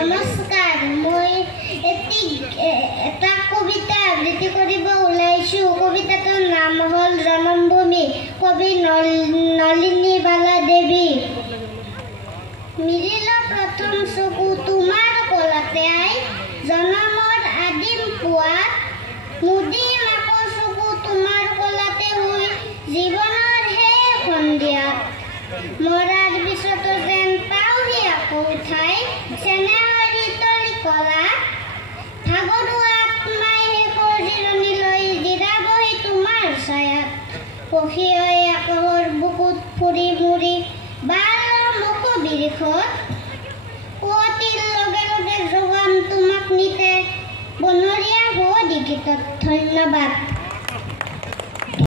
নমস্কাৰ মই এটা কবিতা আবৃত্তি কৰিব ওলাইছোঁ কবিতাটোৰ নাম হ'ল জনমভূমি কবি নলিনীবালা দেৱী মিলিল প্ৰথম চকু তোমাৰ কোলাতে আই জনমৰ আদিম পুৱাত মুদি মাকৰ চকু তোমাৰ কোলাতে হৈ জীৱনৰ হে সন্ধিয়াত মৰাৰ পিছতো যেন পাওহি আকৌ উঠাই চেনেহৰি তলি কলা ভাগৰুৱা আত্মাই শেষৰ জিৰণি লৈ জিৰাবহি তোমাৰ ছায়াত পখী হৈ আকাশৰ বুকুত ফুৰি মুৰি বাৰ মুখ বিৰিখত পুৱতিৰ লগে লগে যোগান তোমাক নিতে বনৰীয়া হোৱা দিগিতত ধন্যবাদ।